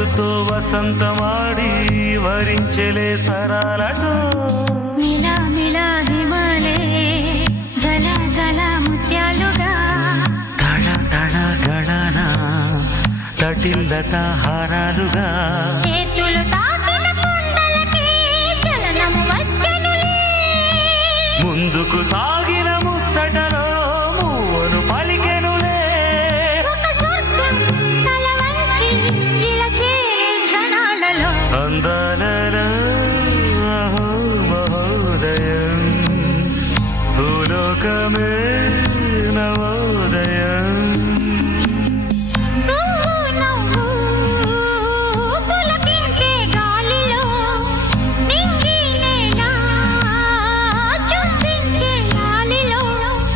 వయస్సుతో వసంతమాడి వరించెలే సరాలటో మిలా మిలా హిమాలే జల జల ముత్యాలుగా తళ తళ గళన తటిల్లత హారాలుగా చేతులు తాకిన కొండలకి చలనము వచ్చనులే ముందుకు సాగిన ముచ్చటలో మూవను పలికెనులే ఒక స్వర్గం తల వంచి ఇలా చేరే క్షణాలలో అందాలలో అహో మహోదయం భూలోకమే నవోదయం.